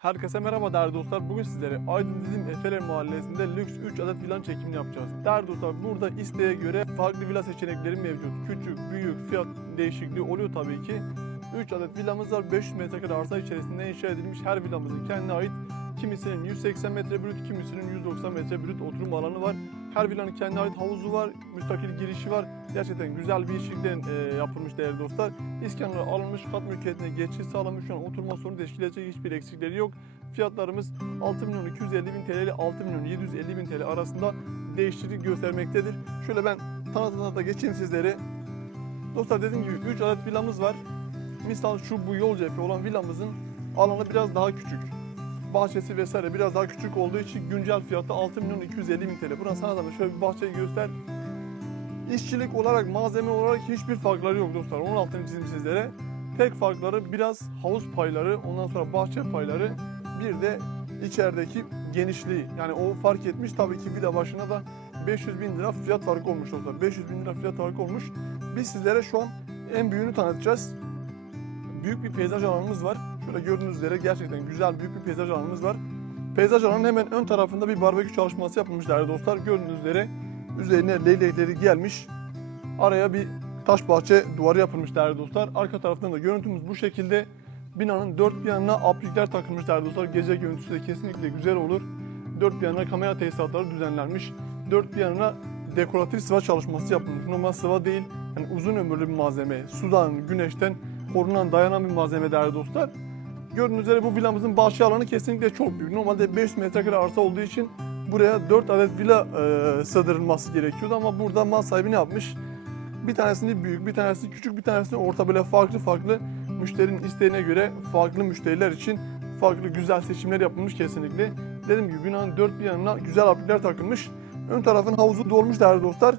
Herkese merhaba değerli dostlar. Bugün sizlere Aydın Didim Efeler Mahallesi'nde lüks 3 adet villanın çekimini yapacağız. Değerli dostlar burada isteğe göre farklı villa seçenekleri mevcut. Küçük, büyük, fiyat değişikliği oluyor tabii ki. 3 adet villamız var. 500 metrekare arsa içerisinde inşa edilmiş. Her villamızın kendine ait kimisinin 180 metre brüt, kimisinin 190 metre brüt oturum alanı var. Her villanın kendine ait havuzu var, müstakil girişi var. Gerçekten güzel bir şekilde e, yapılmış değerli dostlar. İskanları alınmış, kat mülkiyetine geçiş sağlamış. Şu an oturma sorunu teşkil edecek hiçbir eksikleri yok. Fiyatlarımız 6 milyon 250 bin TL ile 6 milyon 750 bin TL arasında değişiklik göstermektedir. Şöyle ben tanıtımına da geçeyim sizlere. Dostlar dediğim gibi 3 adet villamız var. Misal şu bu yol cephe olan villamızın alanı biraz daha küçük. Bahçesi vesaire biraz daha küçük olduğu için güncel fiyatı 6 milyon 250 bin TL. Buradan sana da şöyle bir bahçeyi göster. İşçilik olarak, malzeme olarak hiçbir farkları yok dostlar. 16. çizim sizlere. Tek farkları biraz havuz payları, ondan sonra bahçe payları, bir de içerideki genişliği. Yani o fark etmiş. Tabii ki villa başına da 500 bin lira fiyat farkı olmuş dostlar. 500 bin lira fiyat farkı olmuş. Biz sizlere şu an en büyüğünü tanıtacağız. Büyük bir peyzaj alanımız var. Şöyle gördüğünüz üzere gerçekten güzel büyük bir peyzaj alanımız var. Peyzaj alanının hemen ön tarafında bir barbekü çalışması yapılmış değerli dostlar. Gördüğünüz üzere üzerine leylekleri gelmiş. Araya bir taş bahçe duvarı yapılmış değerli dostlar. Arka taraftan da görüntümüz bu şekilde. Binanın dört bir yanına aplikler takılmış değerli dostlar. Gece görüntüsü de kesinlikle güzel olur. Dört bir yanına kamera tesisatları düzenlenmiş. Dört bir yanına dekoratif sıva çalışması yapılmış. Normal sıva değil. Yani uzun ömürlü bir malzeme. Sudan, güneşten korunan, dayanan bir malzeme değerli dostlar. Gördüğünüz üzere bu villamızın bahçe alanı kesinlikle çok büyük. Normalde 500 metrekare arsa olduğu için buraya 4 adet villa e, sığdırılması gerekiyordu ama burada mal sahibi ne yapmış? Bir tanesini büyük, bir tanesini küçük, bir tanesini orta böyle farklı farklı müşterinin isteğine göre farklı müşteriler için farklı güzel seçimler yapılmış kesinlikle. Dediğim gibi binanın dört bir yanına güzel aplikler takılmış. Ön tarafın havuzu dolmuş değerli dostlar.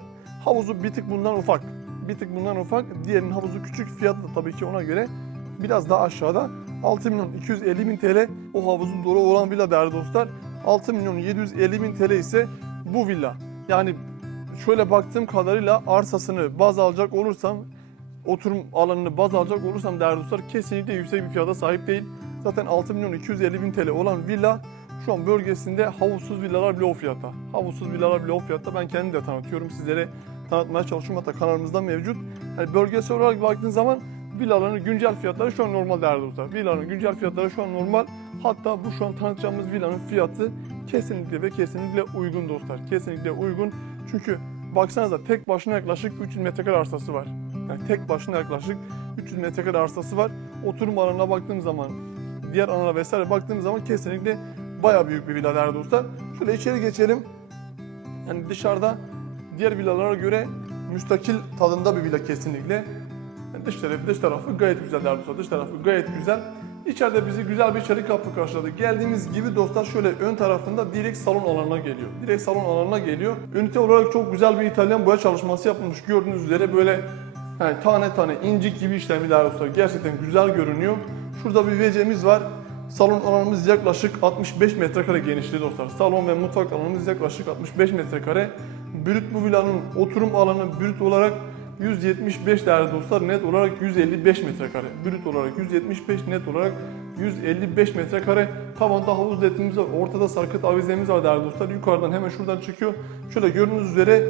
Havuzu bir tık bundan ufak. Bir tık bundan ufak. Diğerinin havuzu küçük. Fiyatı da tabii ki ona göre biraz daha aşağıda. 6 milyon 250 bin TL o havuzu dolu olan villa değerli dostlar. 6 milyon 750 bin TL ise bu villa. Yani şöyle baktığım kadarıyla arsasını baz alacak olursam oturum alanını baz alacak olursam değerli dostlar kesinlikle yüksek bir fiyata sahip değil. Zaten 6 milyon 250 bin TL olan villa şu an bölgesinde havuzsuz villalar bile o fiyatta. Havuzsuz villalar bile o fiyatta. Ben kendim de tanıtıyorum sizlere tanıtmaya çalışıyorum hatta kanalımızda mevcut. Yani bölgesel olarak baktığın zaman villaların güncel fiyatları şu an normal değerli dostlar. Villaların güncel fiyatları şu an normal. Hatta bu şu an tanıtacağımız villanın fiyatı kesinlikle ve kesinlikle uygun dostlar. Kesinlikle uygun. Çünkü baksanıza tek başına yaklaşık 300 metrekare arsası var. Yani tek başına yaklaşık 300 metrekare arsası var. Oturum alanına baktığım zaman, diğer alana vesaire baktığım zaman kesinlikle bayağı büyük bir villa değerli dostlar. Şöyle içeri geçelim. Yani dışarıda diğer villalara göre müstakil tadında bir villa kesinlikle. Dış tarafı, dış tarafı gayet güzel dostlar. Dış tarafı gayet güzel. İçeride bizi güzel bir içeri kapı karşıladı. Geldiğimiz gibi dostlar şöyle ön tarafında direkt salon alanına geliyor. Direkt salon alanına geliyor. Ünite olarak çok güzel bir İtalyan boya çalışması yapılmış. Gördüğünüz üzere böyle yani tane tane incik gibi işlemler dostlar. Gerçekten güzel görünüyor. Şurada bir WC'miz var. Salon alanımız yaklaşık 65 metrekare genişliği dostlar. Salon ve mutfak alanımız yaklaşık 65 metrekare. Brüt bu villanın oturum alanı brüt olarak 175 değerli dostlar net olarak 155 metrekare. Brüt olarak 175 net olarak 155 metrekare. Tavanda havuz ledimiz var. Ortada sarkıt avizemiz var değerli dostlar. Yukarıdan hemen şuradan çıkıyor. Şöyle gördüğünüz üzere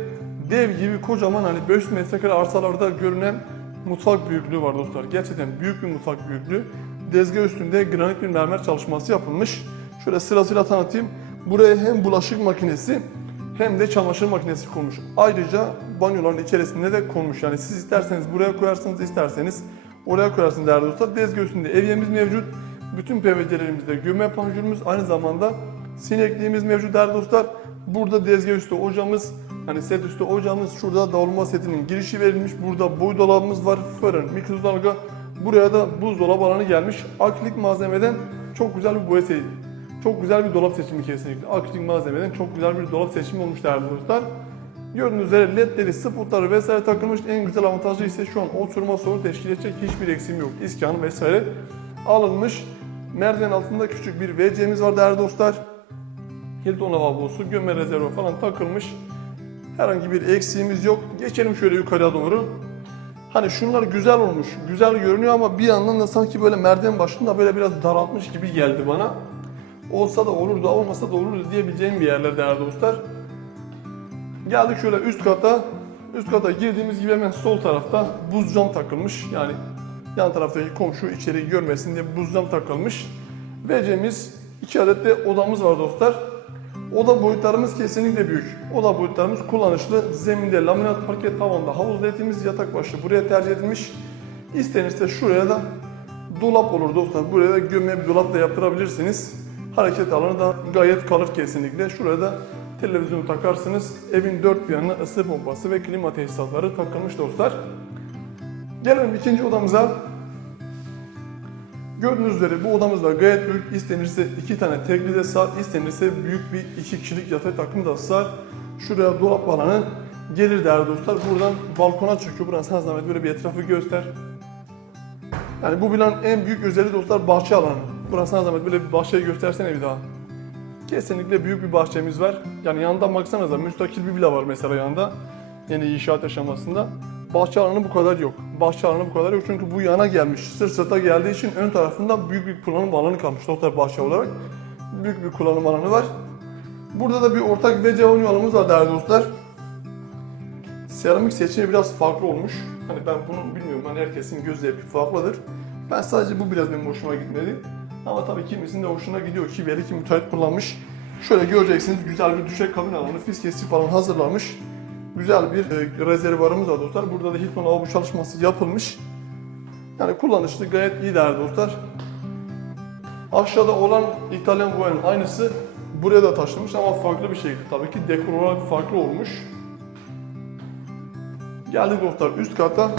dev gibi kocaman hani 500 metrekare arsalarda görünen mutfak büyüklüğü var dostlar. Gerçekten büyük bir mutfak büyüklüğü. Dezgah üstünde granit bir mermer çalışması yapılmış. Şöyle sırasıyla tanıtayım. Buraya hem bulaşık makinesi hem de çamaşır makinesi konmuş. Ayrıca banyoların içerisinde de konmuş. Yani siz isterseniz buraya koyarsınız, isterseniz oraya koyarsınız değerli dostlar. Dezgah üstünde evyemiz mevcut. Bütün PVC'lerimizde gömme panjurumuz aynı zamanda sinekliğimiz mevcut değerli dostlar. Burada dezgah üstü ocağımız, hani set üstü ocağımız, şurada davulma setinin girişi verilmiş. Burada boy dolabımız var, fırın, mikrodalga. Buraya da buzdolabı alanı gelmiş. Akrilik malzemeden çok güzel bir boya seçimi. Çok güzel bir dolap seçimi kesinlikle. Akrilik malzemeden çok güzel bir dolap seçimi olmuş değerli dostlar. Gördüğünüz üzere ledleri, spotları vesaire takılmış. En güzel avantajı ise şu an oturma sorunu teşkil edecek hiçbir eksiğim yok. İskanı vesaire alınmış. Merdiven altında küçük bir WC'miz var değerli dostlar. Hilton lavabosu, gömme rezervi falan takılmış. Herhangi bir eksiğimiz yok. Geçelim şöyle yukarıya doğru. Hani şunlar güzel olmuş, güzel görünüyor ama bir yandan da sanki böyle merdiven başında böyle biraz daraltmış gibi geldi bana. Olsa da olurdu, olmasa da olurdu diyebileceğim bir yerler değerli dostlar. Geldik şöyle üst kata. Üst kata girdiğimiz gibi hemen sol tarafta buz cam takılmış. Yani yan taraftaki komşu içeriği görmesin diye buz cam takılmış. Vereceğimiz iki adet de odamız var dostlar. Oda boyutlarımız kesinlikle büyük. Oda boyutlarımız kullanışlı. Zeminde laminat parke tavanda havuz ledimiz yatak başı buraya tercih edilmiş. İstenirse şuraya da dolap olur dostlar. Buraya da gömme bir dolap da yaptırabilirsiniz. Hareket alanı da gayet kalır kesinlikle. Şuraya da televizyonu takarsınız. Evin dört bir yanına ısı pompası ve klima tesisatları takılmış dostlar. Gelelim ikinci odamıza. Gördüğünüz üzere bu odamız da gayet büyük. İstenirse iki tane tekli de sığar, istenirse büyük bir iki kişilik yatak takımı da sığar. Şuraya dolap alanı gelir değerli dostlar. Buradan balkona çıkıyor. Buradan sana zahmet böyle bir etrafı göster. Yani bu binanın en büyük özelliği dostlar bahçe alanı. Buradan sana zahmet böyle bir bahçeyi göstersene bir daha. Kesinlikle büyük bir bahçemiz var. Yani yanında baksanıza müstakil bir villa var mesela yanında. Yeni inşaat aşamasında. Bahçe alanı bu kadar yok. Bahçe alanı bu kadar yok çünkü bu yana gelmiş. Sırt sırta geldiği için ön tarafında büyük bir kullanım alanı kalmış dostlar bahçe olarak. Büyük bir kullanım alanı var. Burada da bir ortak WC alanımız var değerli dostlar. Seramik seçimi biraz farklı olmuş. Hani ben bunu bilmiyorum. Hani herkesin göz zevki farklıdır. Ben sadece bu biraz benim hoşuma gitmedi. Ama tabii kimisinin de hoşuna gidiyor ki belki müteahhit kullanmış. Şöyle göreceksiniz güzel bir düşey kabin alanı, fiskesi falan hazırlanmış. Güzel bir e, rezervuarımız var dostlar. Burada da Hilton lavabo çalışması yapılmış. Yani kullanışlı gayet iyi değerli dostlar. Aşağıda olan İtalyan boyanın aynısı buraya da taşınmış ama farklı bir şekilde. Tabii ki dekor olarak farklı olmuş. Geldik dostlar üst kata.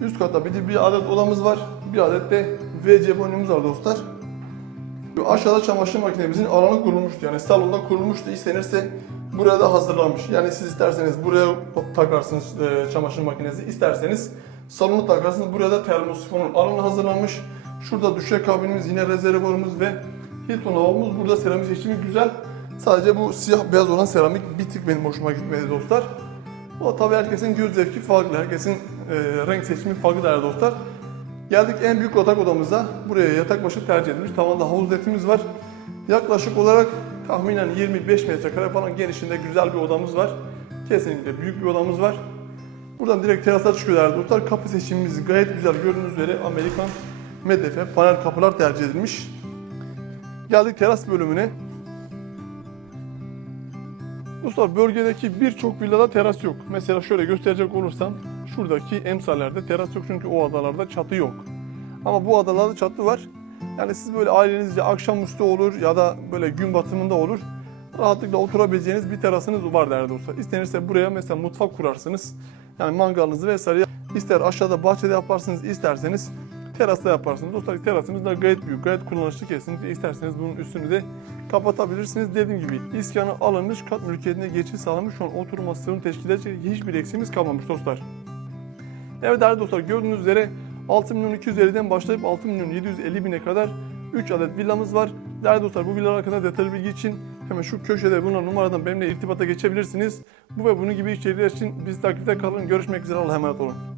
Üst kata bir, bir adet odamız var. Bir adet de WC banyomuz var dostlar. Aşağıda çamaşır makinemizin alanı kurulmuştu. Yani salonda kurulmuştu. İstenirse buraya da hazırlanmış. Yani siz isterseniz buraya takarsınız e, çamaşır makinesi. isterseniz salonu takarsınız. Buraya da termosifonun alanı hazırlanmış. Şurada düşe kabinimiz, yine rezervuarımız ve Hilton lavabomuz. Burada seramik seçimi güzel. Sadece bu siyah beyaz olan seramik bir tık benim hoşuma gitmedi dostlar. O tabii herkesin göz zevki farklı. Herkesin e, renk seçimi farklı değerli dostlar. Geldik en büyük yatak odamıza. Buraya yatak başı tercih edilmiş. Tavanda havuz ledimiz var. Yaklaşık olarak tahminen 25 metrekare falan genişliğinde güzel bir odamız var. Kesinlikle büyük bir odamız var. Buradan direkt terasa çıkıyor değerli dostlar. Kapı seçimimiz gayet güzel. Gördüğünüz üzere Amerikan medefe panel kapılar tercih edilmiş. Geldik teras bölümüne. Dostlar bölgedeki birçok villada teras yok. Mesela şöyle gösterecek olursam şuradaki emsallerde teras yok çünkü o adalarda çatı yok. Ama bu adalarda çatı var. Yani siz böyle ailenizce akşamüstü olur ya da böyle gün batımında olur. Rahatlıkla oturabileceğiniz bir terasınız var değerli dostlar. İstenirse buraya mesela mutfak kurarsınız. Yani mangalınızı vesaire ister aşağıda bahçede yaparsınız isterseniz terasta yaparsınız. Dostlar terasınız da gayet büyük, gayet kullanışlı kesinlikle. İsterseniz bunun üstünü de kapatabilirsiniz. Dediğim gibi iskanı alınmış, kat mülkiyetine geçiş sağlamış. Şu an oturma sığınma teşkil edecek hiçbir eksiğimiz kalmamış dostlar. Evet değerli dostlar gördüğünüz üzere 6 milyon 250'den başlayıp 6 milyon 750 bine kadar 3 adet villamız var. Değerli dostlar bu villalar hakkında detaylı bilgi için hemen şu köşede bulunan numaradan benimle irtibata geçebilirsiniz. Bu ve bunun gibi içerikler için biz takipte kalın. Görüşmek üzere Allah'a emanet olun.